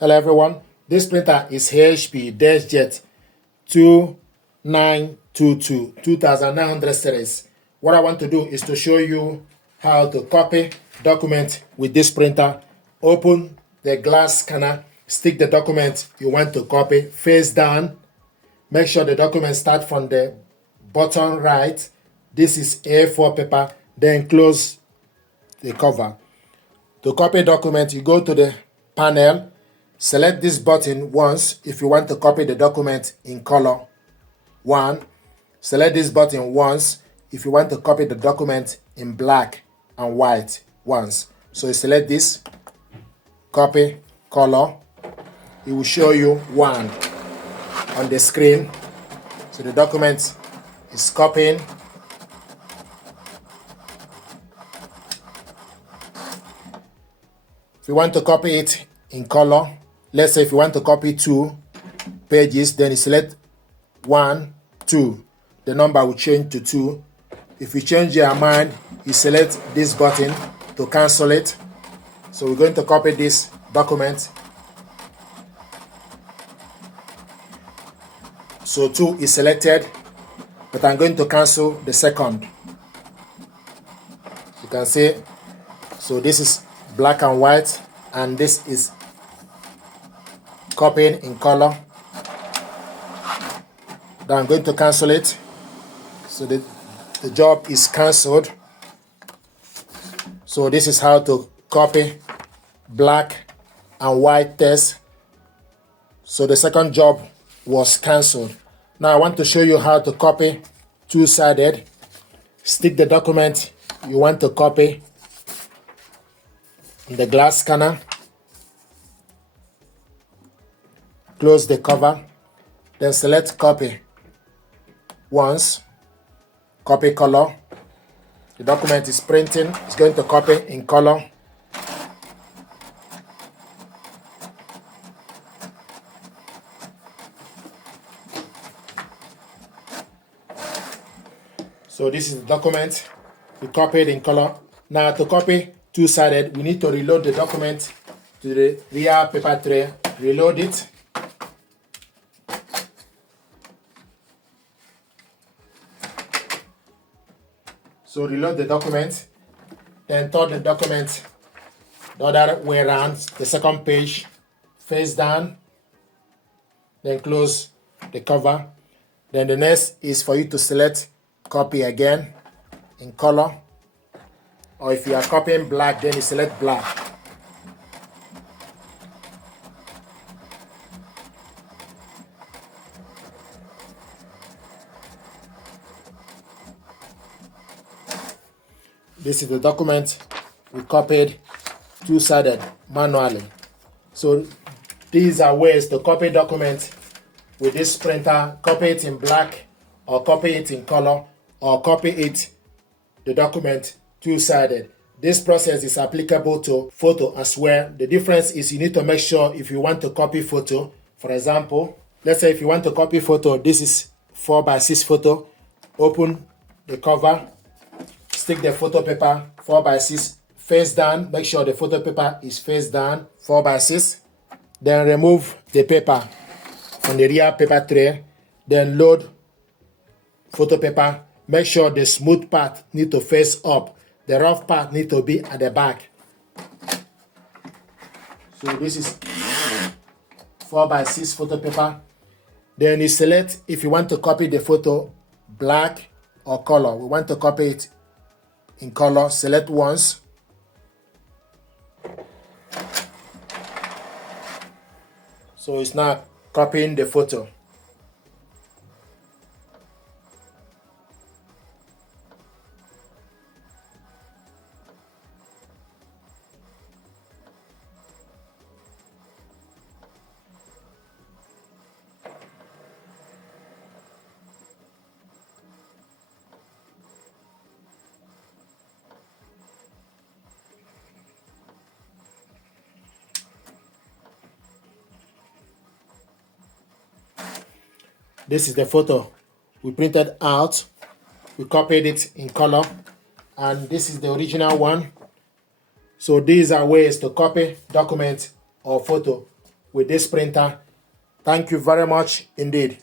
Hello everyone, this printer is HP Deskjet 2922 2900 series. What I want to do is to show you how to copy document with this printer. Open the glass scanner, stick the document you want to copy face down. Make sure the document starts from the bottom right. This is A4 paper, then close the cover. To copy document, you go to the panel, select this button once if you want to copy the document in color. One, select this button once if you want to copy the document in black and white once. So you select this, copy color. It will show you one on the screen. So the document is copying. If you want to copy it in color, let's say if you want to copy 2 pages, then you select 1, 2. The number will change to 2. If you change your mind, you select this button to cancel it. So we're going to copy this document. So 2 is selected, but I'm going to cancel the second. You can see, so this is black and white, and this is copying in color. Now I'm going to cancel it. So the job is cancelled. So this is how to copy black and white text. So the second job was cancelled. Now I want to show you how to copy two-sided. Stick the document you want to copy in the glass scanner. Close the cover. Then select copy once. Copy color. The document is printing. It's going to copy in color. So this is the document we copied in color. Now to copy two-sided, we need to reload the document to the rear paper tray. Reload it. So reload the document, then turn the document the other way around, the second page, face down, then close the cover. Then the next is for you to select copy again in color, or if you are copying black, then you select black. This is the document we copied two-sided manually. So these are ways to copy document with this printer. Copy it in black, or copy it in color, or copy it, the document, two-sided. This process is applicable to photo as well. The difference is you need to make sure if you want to copy photo, for example, let's say if you want to copy photo, this is 4x6 photo. Open the cover, stick the photo paper 4x6 face down. Make sure the photo paper is face down 4x6. Then remove the paper from the rear paper tray. Then load photo paper. Make sure the smooth part need to face up. The rough part need to be at the back. So this is 4x6 photo paper. Then you select if you want to copy the photo black or color. We want to copy it in color. Select once. So it's now copying the photo. This is the photo we printed out. We copied it in color, and this is the original one. So these are ways to copy document or photo with this printer. Thank you very much indeed.